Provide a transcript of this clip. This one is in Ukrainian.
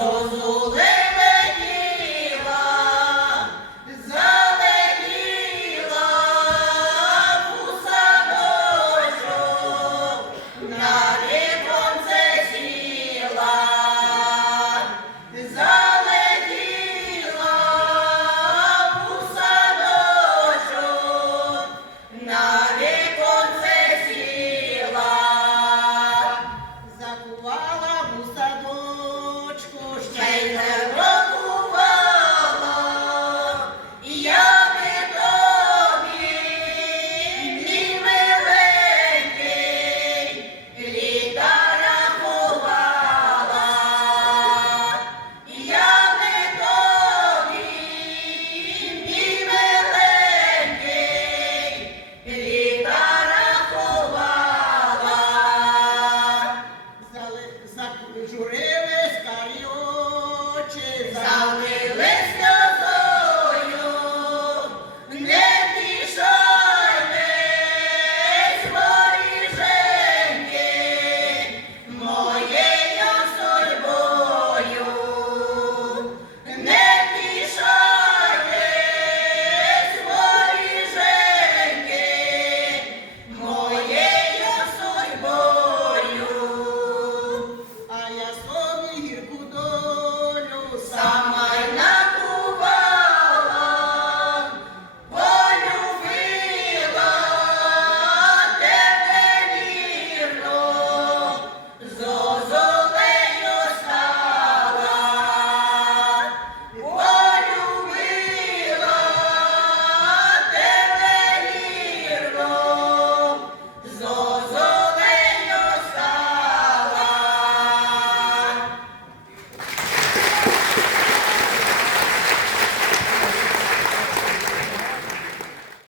Позволеніла, залетіла усадо, набі концеділа.